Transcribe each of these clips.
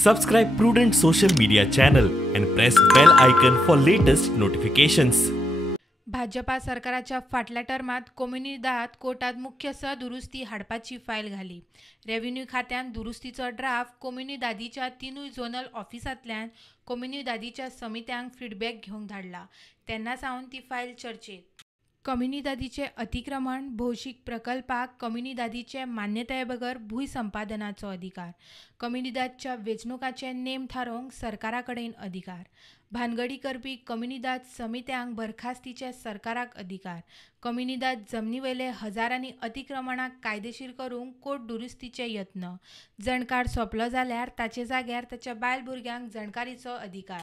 Subscribe Prudent social media channel and press bell icon for latest notifications. Bhajpa सरकाराच्या फाटल्या टर्मात कोम्युनिदाद कोर्टात मुख्यसह दुरुस्ती हाडपाची फायल घाली। रेव्हेन्यू खात्यान दुरुस्तीचो ड्राफ्ट कोम्युनिदादीच्या तिनूय झोनल ऑफिसांतल्यान कोम्युनिदादीच्या समित्यांक फीडबॅक घेवंक धाडला। तेन्ना सावन ती फायल चर्चेत। कम्युनिदादीचे अतिक्रमण भौशीक प्रकल्पाक कम्युनिदादीचे मान्यताये बगर भूंय संपादनाचो अधिकार, कम्युनिदादच्या वेंचणुकांचे नेम थारोवंक सरकारा कडेन अधिकार, भानगडी करपी कम्युनिदाद समित्यांक बरखास्तीचे सरकाराक अधिकार, कम्युनिदाद जमनीवेले हजारांनी अतिक्रमणाक कायदेशीर करूंक कोर्ट दुरुस्तीचे यत्न, जणकार सोंपलो जाल्यार ताचे जाग्यार ताच्या बायल भुरग्यांक जणकारीचो अधिकार।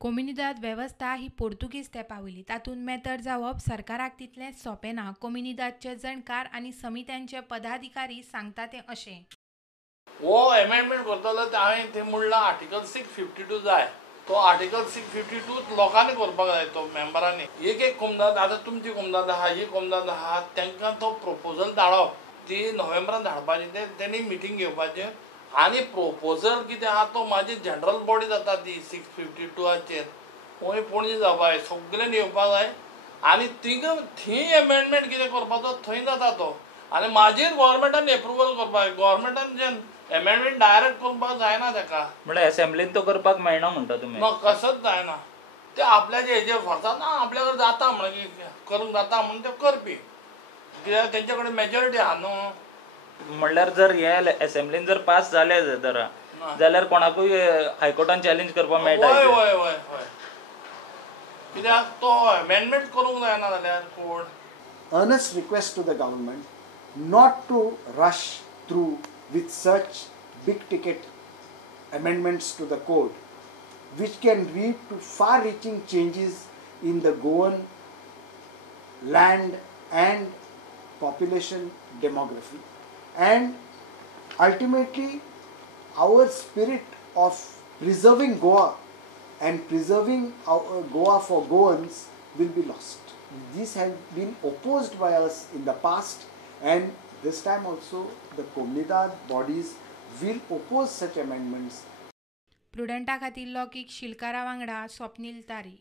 कोम्युनिदाद वेवस्था ही पोर्तुगीज तेंपावयली, तातूंत मेतर जावप सरकाराक तितलें सोंपें ना। कोम्युनिदादचे जणकार आनी समित्यांचे पदाधिकारी सांगता तें अशें। वो अमेंडमेंट करतलो ते हांवें थंय म्हणलां आर्टिकल 652 जाय। तो आर्टिकल 652 लोकांनी करपाक जाय, तो मेंबरांनी। एक कोमदाद आतां तुमची कोमदाद आहा, ही कोमदाद आहा, तांकां तो प्रपोजल धाडप, ती नोव्हेंबरान धाडपाची, तेणी मिटींग घेवपाचें आनी प्रपोजल कितें आहा तो म्हाजी जनरल बॉडी जाता ती 652चेर खंय पणजे जावपा जाय, सगळ्यांनी येवपाक जाय आनी थंय अमेंडमेंट कितें करपाचो थंय जाता तो। आनी म्हाजेर गव्हर्मेंटान एप्रुवल करपाक जाय, गव्हर्मेंटान जें अमेंडमेंट डायरेक्ट करपाक जायना ताका। म्हळ्यार असेंब्लीन तो करपाक मेळना म्हणटा तुमी? ना, कसोच जायना। ते आपल्याचे हेजेर फरतात ना, आपल्या कडेन जाता म्हणून करूंक जाता म्हणून ते करपी, कित्याक तेंचे कडेन मेजॉरिटी आहा न्हू। म्हणल्यार जर हे असेंब्लीन जर पास जाले जाल्यार कोणाकूय हायकोर्टान चॅलेंज करपाक मेळटा? हय हय हय हय, कित्याक तो अमेंडमेंट करूंक जायना जाल्यार court. Earnest request to the government not to rush through with such big ticket amendments to the code, which can lead to far-reaching changes in the Goan land and population demography, and ultimately our spirit of preserving Goa and preserving our Goa for Goans will be lost. These have been opposed by us in the past, and this time also the Komunidad bodies will oppose such amendments. प्रुडंटा खातीर लौकीक शिलकारा वांगडा स्वप्नील तारी।